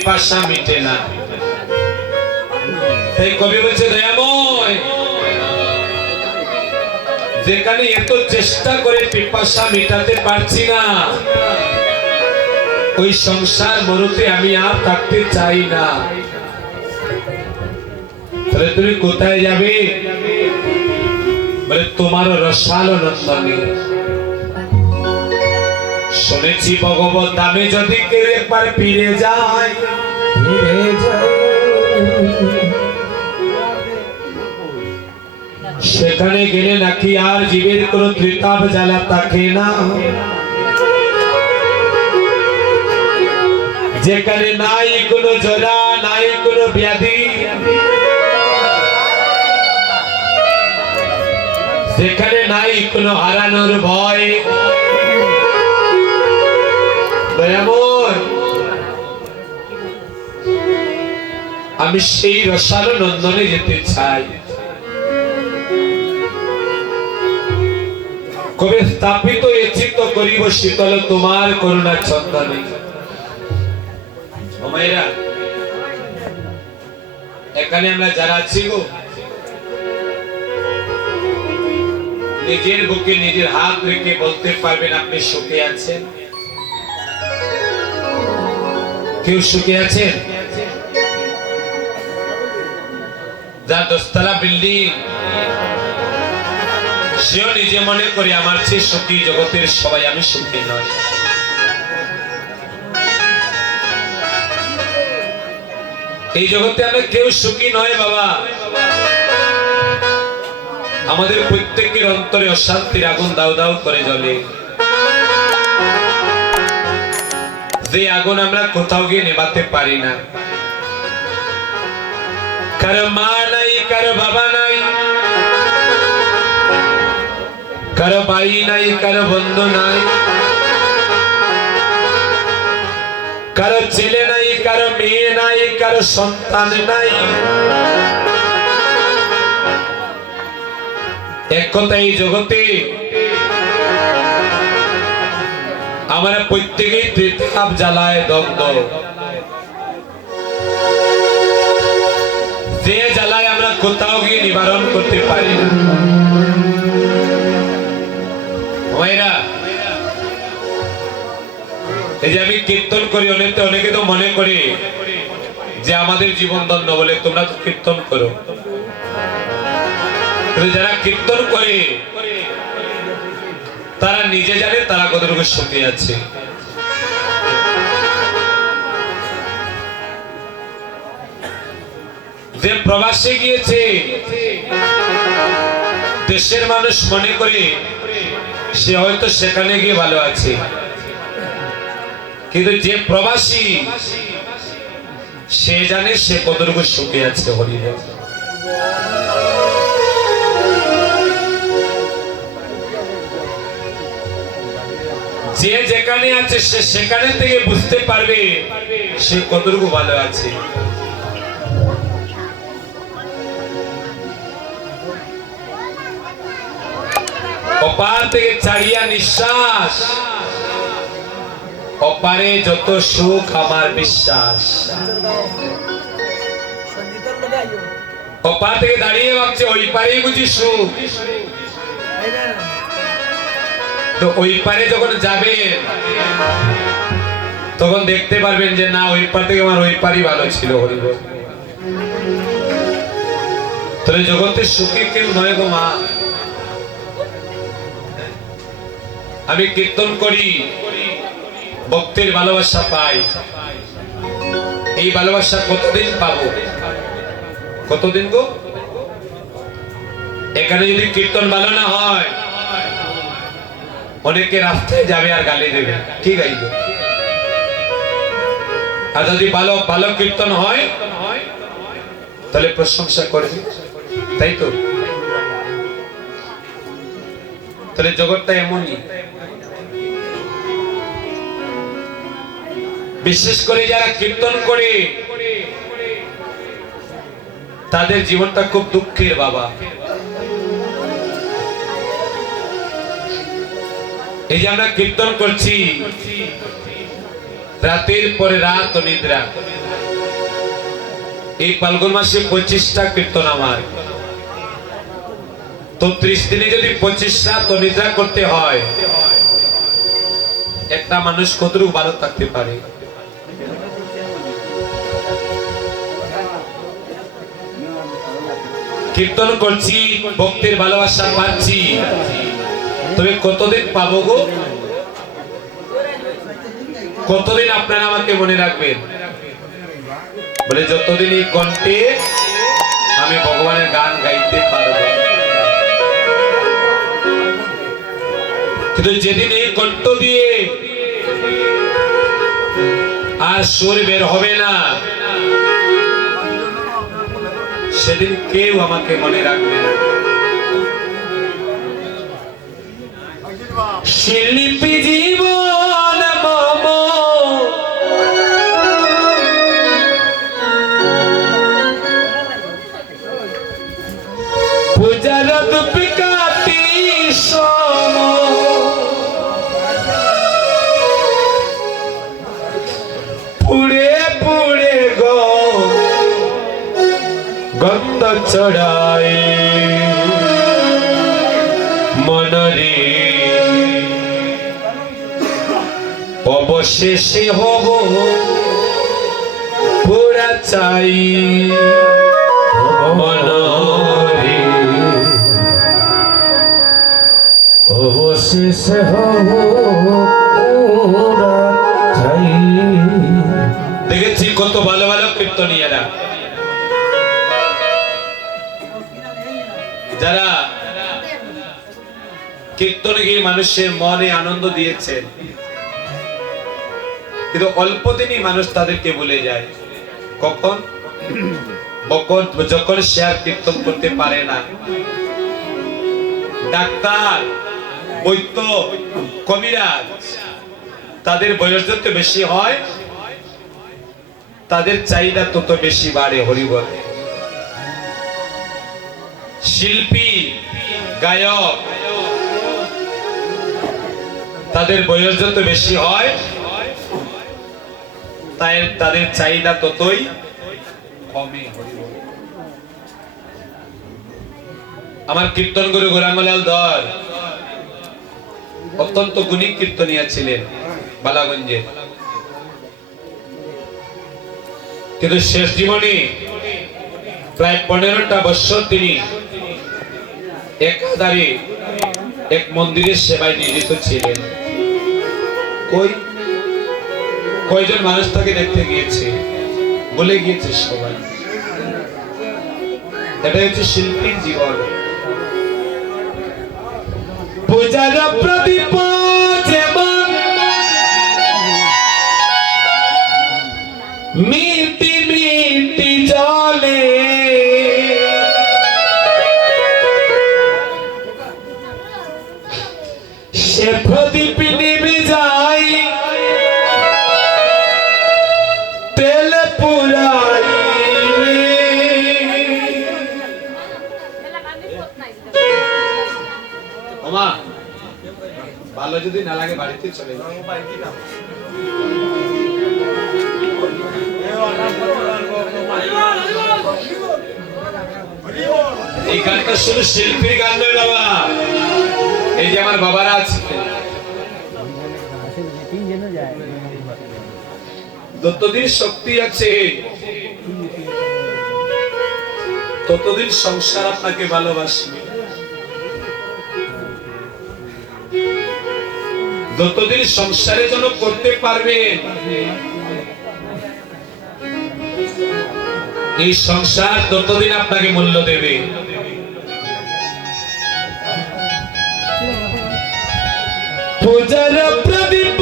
পিপাসা মিটে না। তাই কবি বলছে দয়াময়, যেখানে এত চেষ্টা করে পিপাসা মেটাতে পারছি না, ওই সংসার মরুতে আমি আর থাকতে চাই না। তাহলে তুমি কোথায় যাবে? বলে তোমার রসালো নন্দনে। শুনেছি ভগবত ধামে যদি কেউ একবার ফিরে যায়, সেখানে গেলে নাকি আর জীবের কোন ত্রিতাপ জ্বালা থাকে না। যেখানে নাই কোনো জরা, নাই কোনো ব্যাধি, যেখানে নাই কোনো হারানোর ভয়। আমি সেই রসালো নন্দনে যেতে চাই। কবে স্থাপিত এ চিত্ত করিব শীতল তোমার করুণা চন্দনে। এখানে আমরা যারা আছি গো, নিজের বুকে নিজের হাত রেখে বলতে পারবেন আপনি সুখে আছেন? কেউ সুখে আছেন? যার দশতলা বিল্ডিং, সেও নিজে মনে করি আমার চেয়ে সুখী জগতের সবাই, আমি সুখী নয়। এই জগতে আমরা কেউ সুখী নয় বাবা। আমাদের প্রত্যেকের অন্তরে অশান্তির আগুন দাউ দাউ করে জ্বলে, যে আগুন আমরা কোথাও গিয়ে নেভাতে পারি না। কারো মা নাই, কারো বাবা নাই, কারো ভাই নাই, কারো বন্ধু নাই, কারো ছেলে নাই, কারো মেয়ে নাই, কারো সন্তান নাই। এক কথা এই জগতে আমরা প্রত্যেকেই ত্রিতাপ জ্বালায় দগ্ধ। যে জ্বালায় আমরা কোথাও গিয়ে নিবারণ করতে পারি না। এই যে আমি কীর্তন করি, অনেকে তো মনে করে যে আমাদের জীবন ধন্য বলে তোমরা তো কীর্তন করো। যারা কীর্তন করে তারা নিজে জানে তারা কতটুকু সুখে আছে। যে প্রবাসে গিয়েছে, দেশের মানুষ মনে করে সে হয়তো সেখানে গিয়ে ভালো আছে, কিন্তু যে প্রবাসী সে জানে সে কতটুকু সুখে আছে। হরিবল। যে যেখানে আছে সে সেখানে থেকে বুঝতে পারবে সে কতটুকু ভালো আছে। অপার থেকে ছাড়িয়া নিঃশ্বাস, অপারে যত সুখ আমার বিশ্বাস। অপার থেকে দাঁড়িয়ে ভাবছে ওই পারেই বুঝি সুখ, তো ওই পারে যখন যাবে তখন দেখতে পারবেন যে না, ওই পার থেকে আমার ওই পারই ভালো ছিল। হরিবল। তাহলে জগতের সুখী কেউ নয় গো মা। আমি কীর্তন করি, ভক্তের ভালোবাসা পাই। এই ভালোবাসা কতদিন পাবো? কতদিন গো? এখানে যদি কীর্তন ভালো না হয়, অনেকে রাস্তায় যাবে আর গালি দেবে, কি গাইবে? আর যদি ভালো ভালো কীর্তন হয় তাহলে প্রশংসা করবে, তাই তো? তাহলে জগৎটা এমনই। বিশেষ করে যারা কীর্তন করে তাদের জীবনটা খুব দুঃখের বাবা। এই যে আমরা কীর্তন করছি, রাতের পরে রাত নিদ্রা, এই ফাল্গুন মাসে 25টা কীর্তন আমার, তো 30 দিনে যদি 25টা তনিদ্রা করতে হয়, একটা মানুষ কতটুকু ভালো থাকতে পারে? কীর্তন করছি, ভক্তের ভালোবাসা পাচ্ছি, তবে কতদিন পাবো গো? কতদিন আপনারা আমাকে মনে রাখবেন? বলে যতদিন এই কণ্ঠে আমি ভগবানের গান গাইতে পারবো। কিন্তু যেদিন এই কণ্ঠ দিয়ে আর সুর বের হবে না, সেদিন কেউ আমাকে মনে রাখবে না। শিল্পী জীবন মম পূজার দুপিকাতি সম, পুড়ে পুড়ে গো গন্ধ চড়াই মনরে, অবশেষে হব পুরা চাই মনরে, অবশেষে হব পুরা চাই। দেখেছি কত ভালো ভালো কীর্তনীয়রা যারা কীর্তনে গিয়ে মানুষের মনে আনন্দ দিয়েছেন, কিন্তু অল্প দিনই মানুষ তাদেরকে ভুলে যায়। কখন? যখন সে আর কীর্তন করতে পারে না। ডাক্তার, বৈদ্য, কবিরাজ, তাদের বয়স যত বেশি হয় তাদের চাহিদা তত বেশি বাড়ে। হরিবল। শিল্পী, গায়ক, তাদের বয়স যত বেশি হয় তাই তাদের চাহিদা ততই কমে। আমার কীর্তন গুরু গৌরাঙ্গলাল ধর অত্যন্ত গুণী কীর্তনিয়া ছিলেন বালাগঞ্জে, কিন্তু শেষ জীবনে প্রায় 15টা বছর তিনি একাধারে এক মন্দিরের সেবায় নিয়োজিত ছিলেন। কয়জন মানুষ তাকে দেখতে গিয়েছে, বলে গিয়েছে সবাই। এটাই হচ্ছে শিল্পীর জীবন। পূজার প্রদীপ যেমন মিটি মিটি জলে, সে প্রদীপ নিভে যায় তেল পুরাই। ওমা ভালো যদি না লাগে বাড়িতে চলে যাও। এই গানটা শুধু শিল্পীর গান নয় বাবা, এই যে আমার বাবারা আছে, যতদিন শক্তি আছে ততদিন সংসার আপনাকে ভালোবাসবে, যতদিন সংসারের জন্য করতে পারবেন এই সংসার ততদিন আপনাকে মূল্য দেবে। পূজার প্রদীপ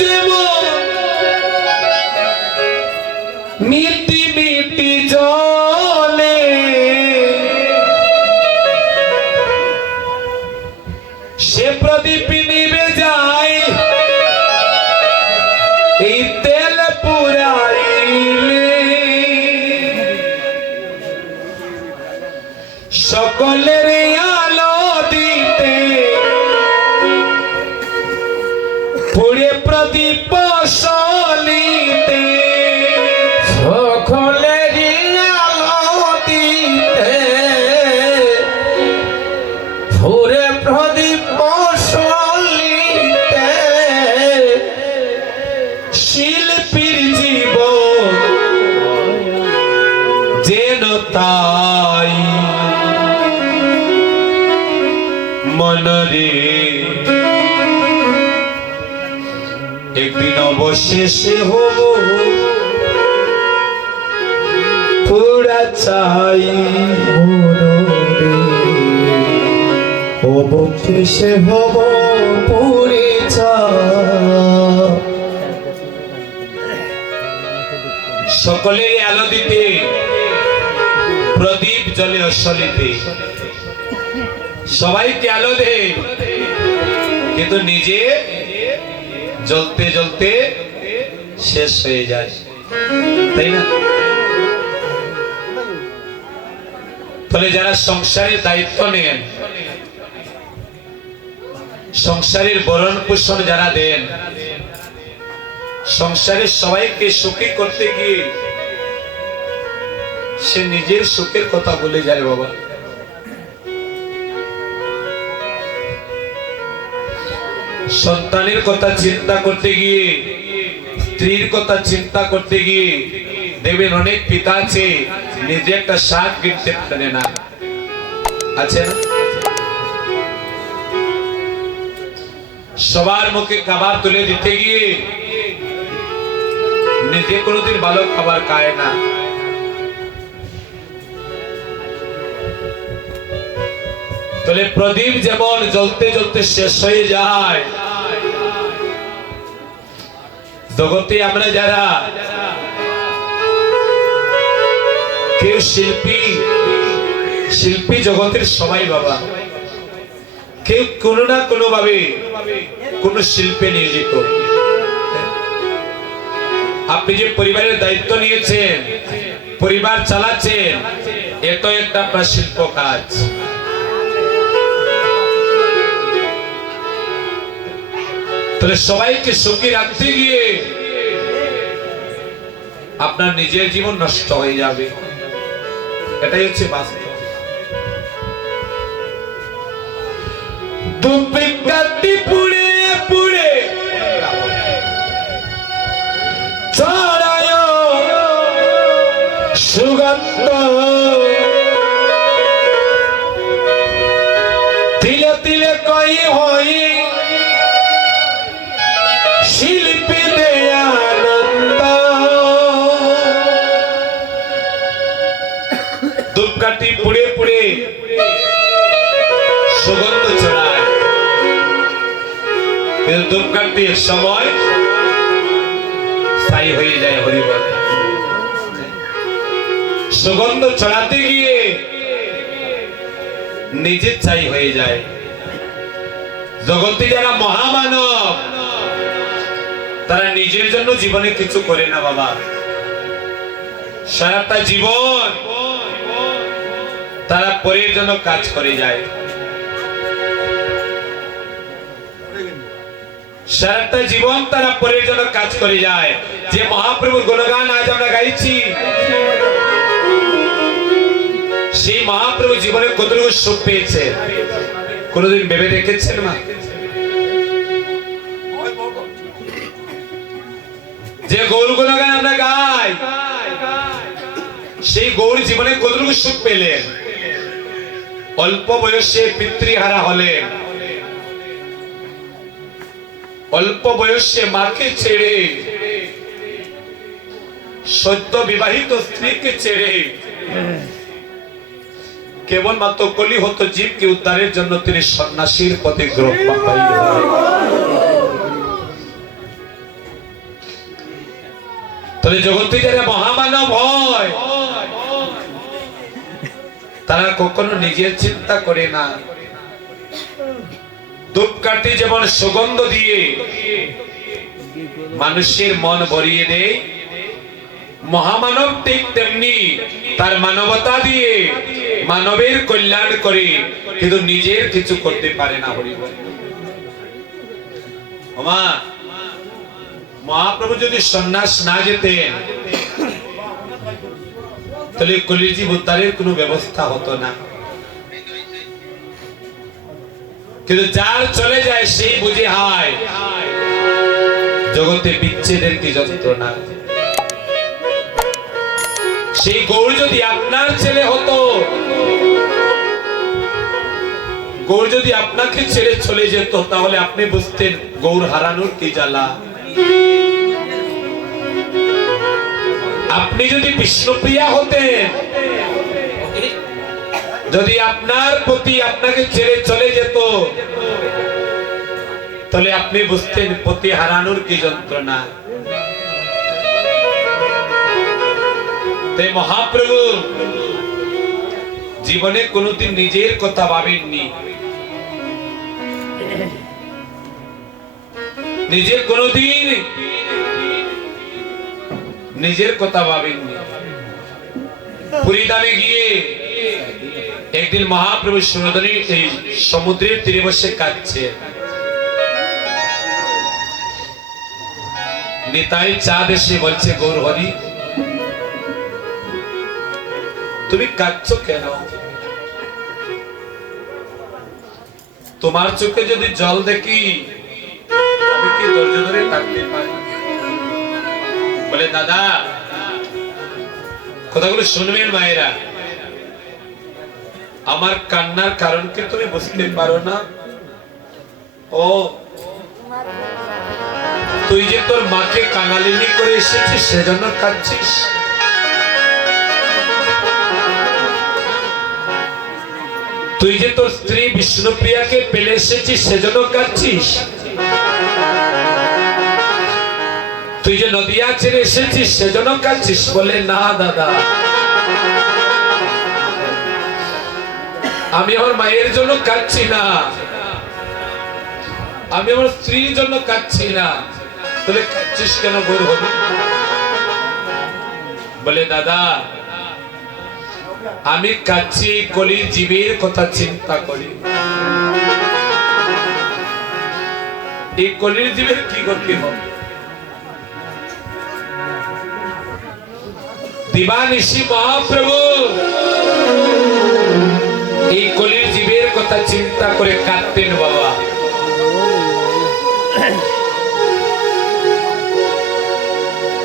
যেমন মিটি মিটি জলে, সে প্রদীপ নিভে যায় এই তেল পুরাইলে, সকলের আলো দিতে পুড়ে প্রদীপ সলিতে, সকলের ওরে প্রদীপ মশালিতে শিল্পীর জীবন যেন তাই মনরে একদিন অবশেষে হব পুরা চাই অবশেষে হব পুরে সকলে আলো দিতে প্রদীপ জ্বলে অসলিতে সবাইকে আলো দে কিন্তু নিজে জ্বলতে জ্বলতে শেষ হয়ে যায় তাই না ফলে যারা সংসারের দায়িত্ব নেন সংসারের ভরণ পোষণ যারা দেন সংসারের সবাইকে সুখী করতে গিয়ে সে নিজের সুখের কথা বলে যায় বাবা সন্তানের কথা চিন্তা করতে গিয়ে স্ত্রীর কথা চিন্তা করতে গিয়ে দেখবেন অনেক পিতা আছে নিজে একটা শাক কিনতে পারে না আছে না সবার মুখে খাবার তুলে দিতে গিয়ে নিজে কোনোদিন ভালো খাবার খায় না তাহলে প্রদীপ যেমন জ্বলতে জ্বলতে শেষ হয়ে যায় জগতে আমরা যারা কেউ শিল্পী জগতের সবাই বাবা কেউ কোনো না কোনো ভাবে কোন শিল্পে নিয়োজিত আপনি যে পরিবারের দায়িত্ব নিয়েছেন পরিবার চালাচ্ছেন এত একটা আপনার শিল্প কাজ তাহলে সবাইকে সুখী রাখতে গিয়ে আপনার নিজের জীবন নষ্ট হয়ে যাবে এটাই হচ্ছে বাস্তব দুঃখী পুড়ে পুড়ে ছড়ায় সুগন্ধ তিলে তিলে কই হই শিল্পী দেয়ানন্দ ধূপকাঠি পুড়ে পুড়ে সুগন্ধ ছড়ায় কিন্তু ধূপকাঠি এক সময় স্থায়ী হয়ে যায় হরিবল সুগন্ধ ছড়াতে গিয়ে নিজে ছাই হয়ে যায় জগতে যারা মহামানব তারা নিজের জন্য জীবনে কিছু করে না বাবা সারাটা জীবন তারা পরের জন্য কাজ করে যায় সারাটা জীবন তারা পরের জন্য কাজ করে যায় যে মহাপ্রভুর গুণগান আজ আমরা গাইছি সেই মহাপ্রভু জীবনে কতটুকু সুখ পেয়েছে কোনদিন ভেবে দেখেছেন না যে গৌর গুণগান আমরা গাই সেই গৌর জীবনে কতটুকু সুখ পেলেন অল্প বয়সে পিতৃহারা হলেন অল্প বয়সে মাকে ছেড়ে সদ্য বিবাহিত স্ত্রীকে ছেড়ে কেবলমাত্র কলিহত জীবকে উদ্ধারের জন্য তিনি সন্ন্যাসীর পথে গ্রহণ করলেন তাহলে জগতে যারা মহামানব হয় তারা কখনো নিজের চিন্তা করে না ধূপকাঠি যেমন সুগন্ধ দিয়ে মানুষের মন ভরিয়ে দেয় মহামানব ঠিক তেমনি তার মানবতা দিয়ে মানবের কল্যাণ করে কিন্তু নিজের কিছু করতে পারে না হরিবল মহাপ্রভু যদি সন্ন্যাস না যেতেন তাহলে কলিজীব উদ্ধারের কোনো ব্যবস্থা হতো না কিন্তু যার চলে যায় সেই বুঝে হায় জগতে বিচ্ছেদের কি যন্ত্রণা। সেই গৌর যদি আপনার ছেলে হতো, গৌর যদি আপনাকে ছেড়ে চলে যেত, তাহলে আপনি বুঝতেন গৌর হারানোর কি জ্বালা। আপনি যদি বিষ্ণুপ্রিয়া হতেন, যদি আপনার প্রতি আপনাকে ছেড়ে চলে যেত, তাহলে আপনি বুঝতেন পতি হারানোর কি যন্ত্রণা। তাই মহাপ্রভু জীবনে কোনোদিন নিজের কথা ভাবেননি, নিজে কোনোদিন নিজের কথা ভাবেননি। পুরীধামে গিয়ে একদিন মহাপ্রভু সুরধনী এই সমুদ্রের তীরে বসে কাঁদছে। নিতাই চাঁদ এসে বলছে, গৌর হরি তুমি কাঁদছো কেন? তোমার চোখে যদি জল দেখি আমি কি ধৈর্য ধরে থাকতে পারি? বলে দাদা কথাগুলো শুনবেন মায়েরা, আমার কান্নার কারণ কি তুমি বুঝতে পারো না? ও তুই যে তোর মাকে কাঙালিনী করে এসেছিস সেজন্য কাঁদছিস? তুই যে তোর স্ত্রী বিষ্ণুপ্রিয়াকে পেলে এসেছিস সেজন্য কাঁদছিস? তুই যে নদিয়া ছেড়ে এসেছিস সেজন্য কাঁদছিস? বলে না দাদা, আমি আমার মায়ের জন্য কাঁদছি না, আমি আমার স্ত্রীর জন্য কাঁদছি না। তাহলে কাঁদছিস কেন গৌর হরি? বলে দাদা আমি কাঁদছি কলির জীবের কথা চিন্তা করি। এই কলির জীবের কি করতে হবে? দিবানিশি মহাপ্রভু এই কলির জীবের কথা চিন্তা করে কাঁদতেন বাবা।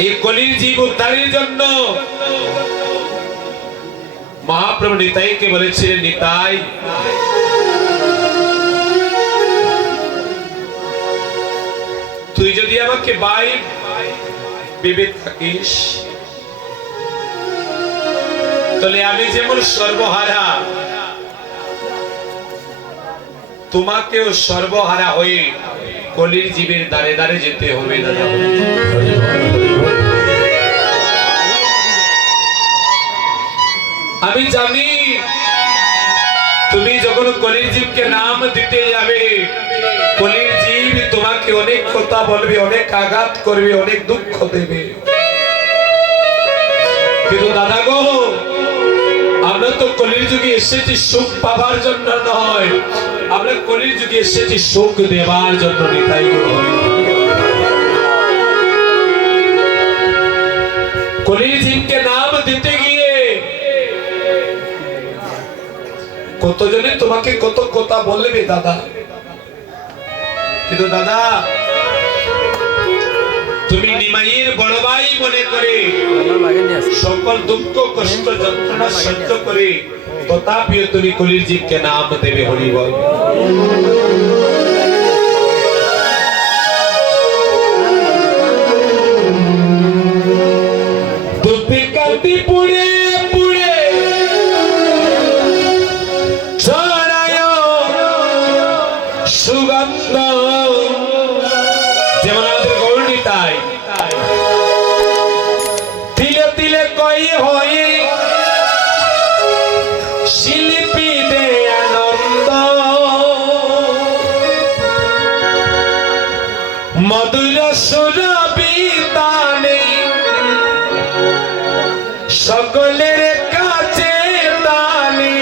এই কলির জীব উদ্ধারের জন্য মহাপ্রভু নিতাইকে বলেছিলেন, নিতাই তুই যদি আমাকে ভাই ভেবে থাকিস, তাহলে আমি যেমন সর্বহারা তোমাকেও সর্বহারা হয়ে কলির জীবের দ্বারে দ্বারে যেতে হবে দাদা। আমি জানি তুমি যখন কলির জীবকে নাম দিতে যাবে, কলির জীব তোমাকে অনেক কথা বলবে, অনেক আঘাত করবে, অনেক দুঃখ দেবে। কিন্তু দাদা গো, আমরা তো কলির যুগে এসেছি সুখ পাবার জন্য নয়, আমরা কলির যুগে এসেছি সুখ দেবার জন্য। নিতাই গো, কলির জীবকে নাম দিতে গিয়ে কতজনে তোমাকে কত কথা বলবে দাদা। কিন্তু দাদা তুমি নিমাইয়ের বড় ভাই মনে করে সকল দুঃখ কষ্ট যন্ত্রণা সহ্য করে তথাপিও তুমি কলির জীবকে নাম দেবে। হরি বল। দুঃখে কান্তি পুড়ে পুড়ে ছড়ায় সুগন্ধ, যেমন আমাদের গৌর নিতাই তিলে তিলে কই হয়ে শিল্পী দে আনন্দ, মধুর সুরভি তানে সকলের কাছে তানে,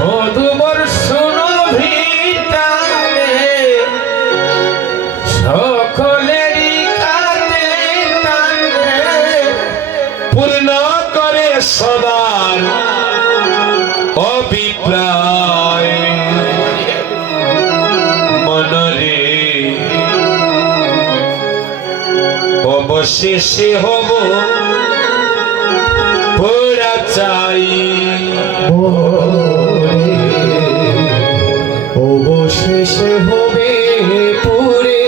মধুর সুরভি তানে সকলেরই কাছে তানে, পূর্ণ করে সবার অভিপ্রায়। অবশেষে হব পুরা চাই অবশেষে হবে পুরে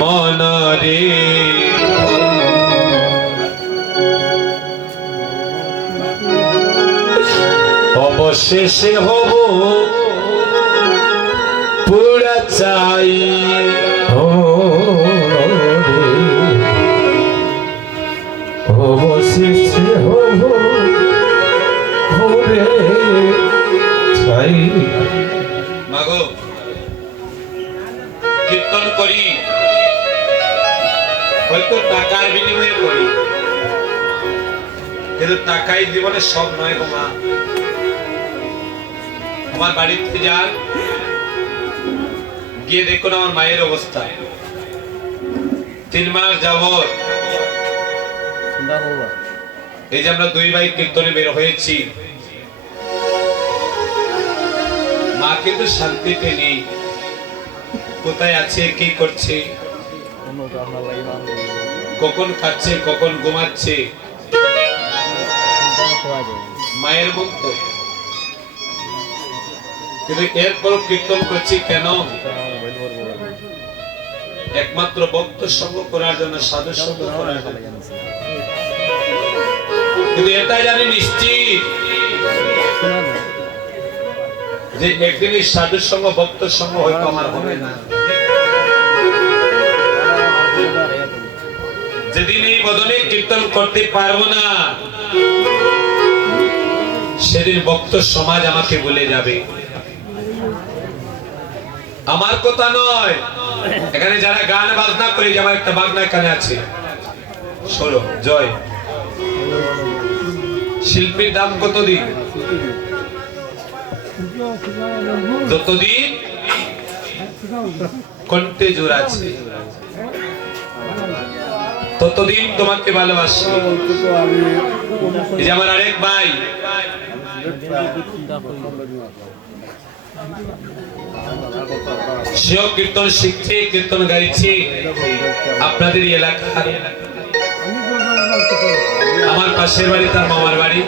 মনরে অবশেষে হব পুরা চাই অবশেষে হব পুরে চাই। মাগো কীর্তন করি হয়তো টাকার বিনিময়ে করি, কিন্তু টাকাই জীবনে সব নয় গো মা। আমার বাড়িতে যান, গিয়ে দেখুন আমার মায়ের অবস্থা। 3 মাস যাবত এই যে আমরা 2 ভাই কীর্তনে বের হয়েছি, মা কিন্তু শান্তিতে নেই। কোথায় আছে, কি করছে, কখন খাচ্ছে, কখন ঘুমাচ্ছে, মায়ের মতো। কিন্তু এরপর কীর্তন করছি কেন? একমাত্র ভক্ত সঙ্গ করার জন্য, সাধু সঙ্গ করার জন্য। কিন্তু এটা জানি নিশ্চিত যে একদিন এই সাধু সঙ্গ, ভক্ত সঙ্গ হয়তো আমার হবে না। যেদিন এই বদনে কীর্তন করতে পারবো না, সেদিন ভক্ত সমাজ আমাকে ভুলে যাবে। আমার কথা নয়, এখানে যারা গান বাজনা করে, যে আমার একটা বাজনা এখানে আছে, শোনো জয়। শিল্পীর দাম কতদিন? যতদিন কণ্ঠে জোর আছে ততদিন তোমাকে ভালোবাসি। এই যে আমার আরেক ভাই, সেও কীর্তন শিখছে, কীর্তন গাইছে আপনাদের এলাকার। আমার পাশের বাড়ি তার মামার বাড়ি।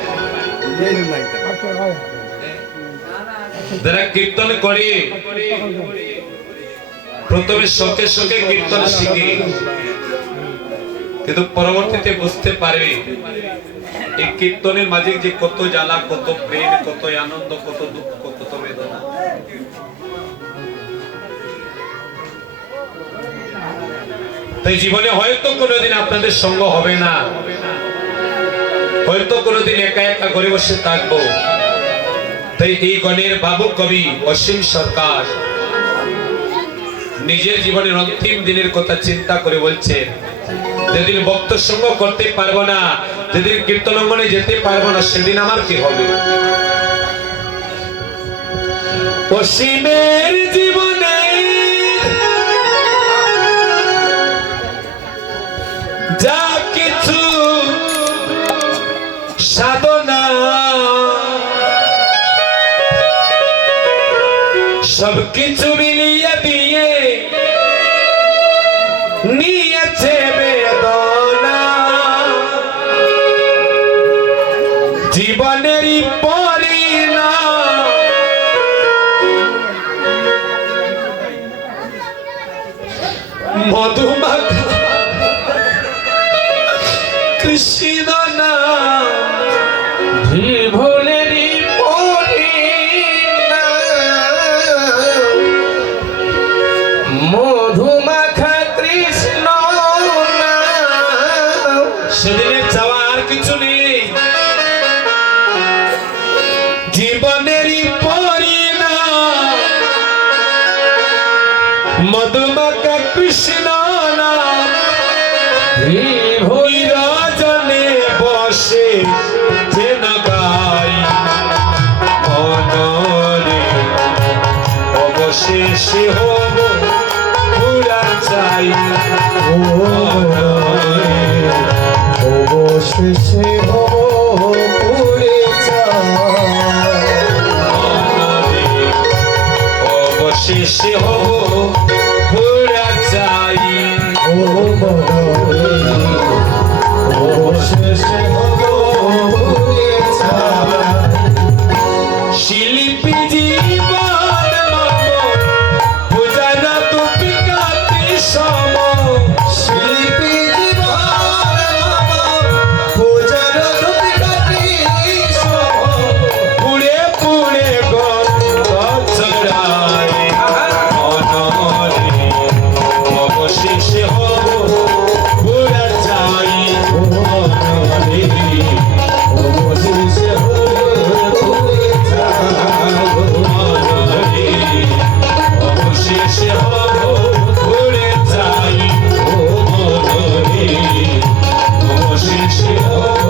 যারা কীর্তন করে প্রথমে শোকে শোকে কীর্তন শিখে, কিন্তু পরবর্তীতে বুঝতে পারে এই কীর্তনের মাঝে যে কত জ্বালা, কত প্রেম, কত আনন্দ, কত দুঃখ, কত বেদনা। তাই জীবনে হয়তো কোনোদিন আপনাদের সঙ্গ হবে না, হয়তো কোনোদিন একা একা ঘরে বসে থাকবো। তাই এই গণের বাবু কবি অসীম সরকার নিজের জীবনের অন্তিম দিনের কথা চিন্তা করে বলছেন, যেদিন ভক্ত সঙ্গ করতে পারবো না, যেদিন কীর্তন অঙ্গনে যেতে পারবো না, সেদিন আমার কি হবে? অসীমের জীবনে যা কিছু সাধনা, সবকিছু মিলিয়ে দিয়ে নিয়েছে বেদনা। জীবনেরই পরিণাম মধুমাখা কৃষ্ণ না, জীবনেরই পরিণাম মধুমাখা কৃষ্ণ নাম। সেদিনের চাওয়া আর কিছু নেই। জীবনেরই পরিণাম মধুমাখা কৃষ্ণ নাম। বিরজনে বসে যেন গাই মনরে, অবশেষে হব পুরা চাই মনরে। অবশেষে হব পুরে মনরে, অবশেষে হব পুরা চাই মনে অবশেষে হব ভুলে ছাই। শিল্পী জীবন পূজার তুপিকা সম শিল্পী জীবন পূজার ধূপকাঠি সম পুড়ে পুড়ে গছড়ায় মনরে অবশেষে হব পুরা চাই মনরে অবশেষে হব ভুলে ছাই। মনরে অবশেষে হব পুরে চাই মনরে অবশেষে হব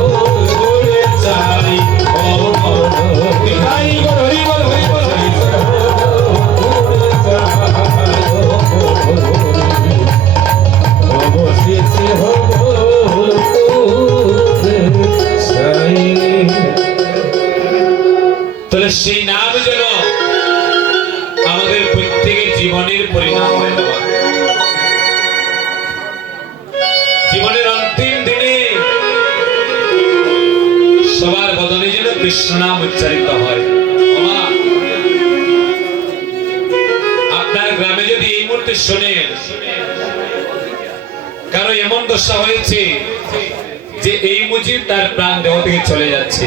পুরে চাই মনরে গাই গো হরি বল হরি বল হরি বল। অবশেষে হব ভুলে ছাই। তাহলে সেই নাম যেন আমাদের প্রত্যেকের জীবনের পরিণাম হয় বাবা। জীবনের অন্তিম দিনে সবার বদনে যেন কৃষ্ণ নাম উচ্চারিত হয়। বাবা, আপনার গ্রামে যদি এই মুহূর্তে শোনেন কারো এমন দশা হয়েছে যে এই মুজিব তার প্রাণ দেহ থেকে চলে যাচ্ছে,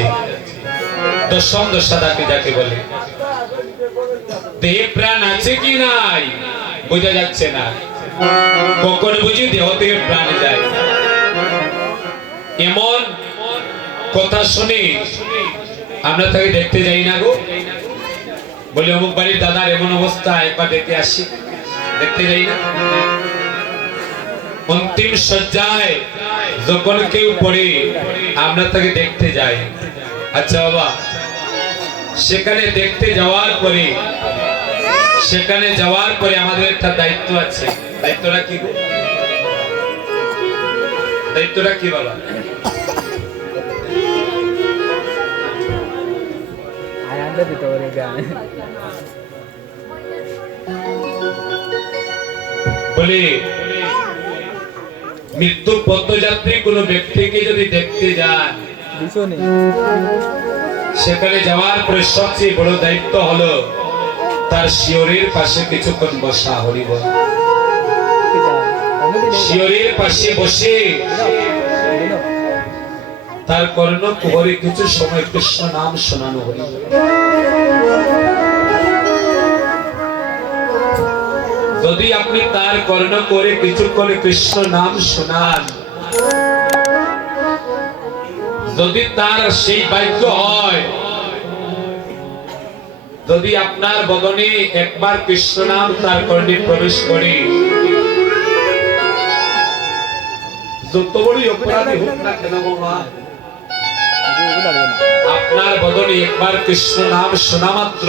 দশম দশা যাকে বলে, দেহে প্রাণ আছে কি নাই বোঝা যাচ্ছে না, কখন বুঝি দেহ থেকে প্রাণ যায়। এমন কথা শুনে আমরা তাকে দেখতে যাই না গো, বলি অমুক বাড়ির দাদার এমন অবস্থা, একবার দেখে আসি, দেখতে যাই না। অন্তিম শয্যায় যখন কেউ পড়ে আমরা তাকে দেখতে যাই। আচ্ছা বাবা, সেখানে দেখতে যাওয়ার পরে আমাদের একটা দায়িত্ব আছে। দায়িত্বটা কি গো? দায়িত্বটা কি বাবা? বলে মৃত্যু পথযাত্রী কোন ব্যক্তিকে যদি দেখতে যান, সেখানে যাওয়ার পরে সবচেয়ে বড় দায়িত্ব হলো তার শিয়রের পাশে কিছুক্ষণ বসা। হরিবল। শিয়রের পাশে বসে তার কর্ণ কুহরে কিছু সময় কৃষ্ণ নাম শোনানো। হরিবল। যদি আপনি তার কর্ণ করে কিছুক্ষণ কৃষ্ণ নাম শোনান, যদি তার সেই ভাগ্য হয়, যদি আপনার বদনে একবার কৃষ্ণ নাম তার কর্ণে প্রবেশ করে, যত বড়ই অপরাধী হোক না কেন বাবা, আপনার বদনে একবার কৃষ্ণ নাম শোনা মাত্র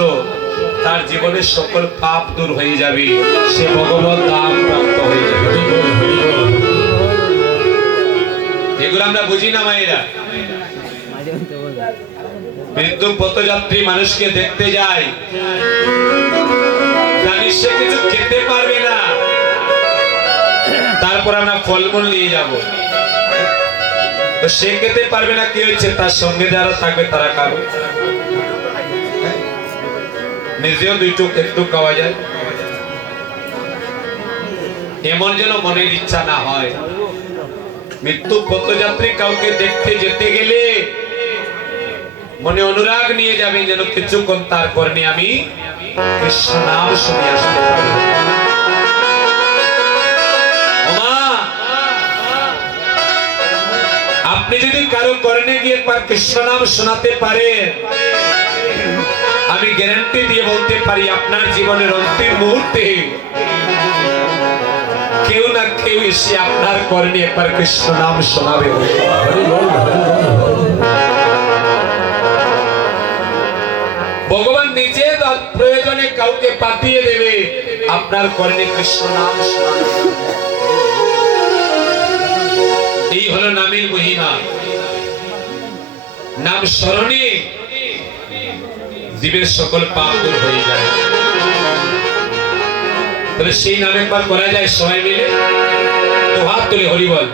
তার জীবনের সকল পাপ দূর হয়ে যাবে, সে ভগবত ধাম প্রাপ্ত হয়ে যাবে। এগুলো আমরা বুঝি না মায়েরা। মৃত্যু পথযাত্রী মানুষকে দেখতে যায়, জানি সে কিছু খেতে পারবে না, তারপর আমরা ফলমূল নিয়ে যাব, তো সে খেতে পারবে না, কি হয়েছে, তার সঙ্গে যারা থাকবে তারা খাবে, নিজেও দুইটুক একটু খাওয়া যায়। এমন যেন মনের ইচ্ছা না হয়। মৃত্যু পথযাত্রী কাউকে দেখতে যেতে গেলে মনে অনুরাগ নিয়ে যাবে যেন কিছুক্ষণ তার কর্ণে আমি কৃষ্ণ নাম শুনে আসতে পারি। আপনি যদি কারো কর্ণে গিয়ে একবার কৃষ্ণ নাম শোনাতে পারেন, আমি গ্যারান্টি দিয়ে বলতে পারি আপনার জীবনের অন্তিম মুহূর্তে কেউ না কেউ এসে আপনার কর্ণে একবার কৃষ্ণ নাম শোনাবে। ভগবান নিজে তার প্রয়োজনে কাউকে পাঠিয়ে দেবে আপনার কর্ণে কৃষ্ণ নাম শোনাবে। এই হলো নামের মহিমা। নাম স্মরণে জীবের সকল পাপ দূর হয়ে যায়। তবে সেই নাম একবার করা যায় সবাই মিলে, তো হাত তুলে হরি বল।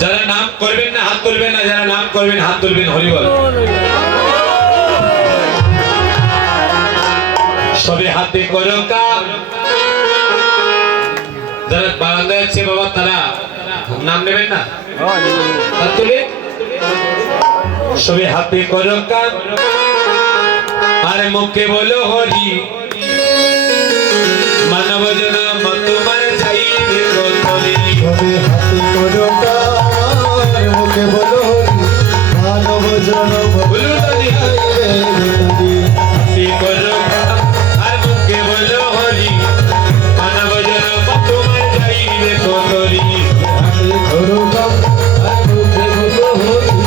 যারা নাম করবেন না হাত তুলবেন না, যারা নাম করবেন হাত তুলবেন, হরি বল। সবে হাতে করো কাম। যারা বারান্দায় আছে বাবা তারা নাম নেবেন না, হাত তুলে। সবে হাতে করো কাম আর মুখে বলো হরি, মানব জনম তোমার চাইবে কতরি। তবে হাতে করো কাজ, মুখে বলো হরি, মানব জনম বলুন দাদি। চাইবে কতরি। হাতে করো কাম আর মুখে বলো হরি, মানব জনম তোমার চাইবে কতরি। হাতে করো কাজ, আর মুখে বলো হরি,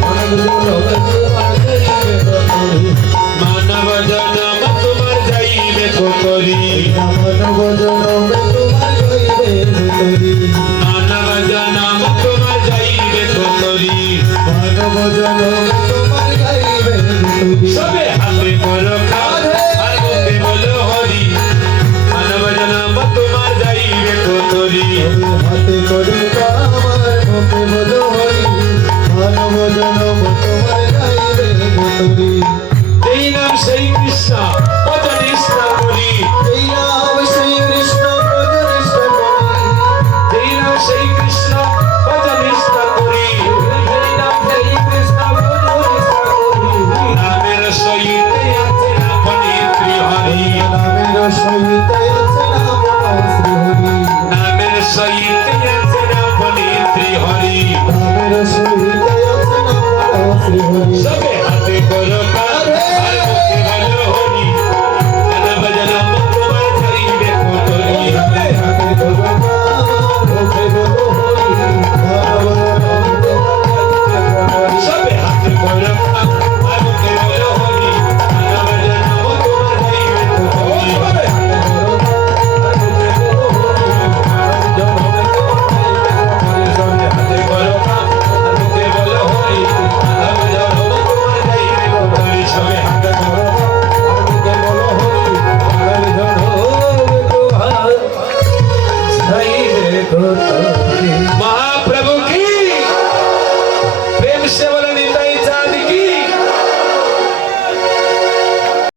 মানব জনম তোমার চাইবে কতরি। মানব জনম তোমার চাইবে কতরি। মানব জনম তোমার চাইবে কতরি। মানব জনম তোমার চাইবে কতরি। মানব জনম তোমার চাইবে কতরি। সবে হাতে করো কাম আর মুখে বলো হরি, মানব জনম তোমার চাইবে কতরি। হাতে করো কাজ, আর মুখে বলো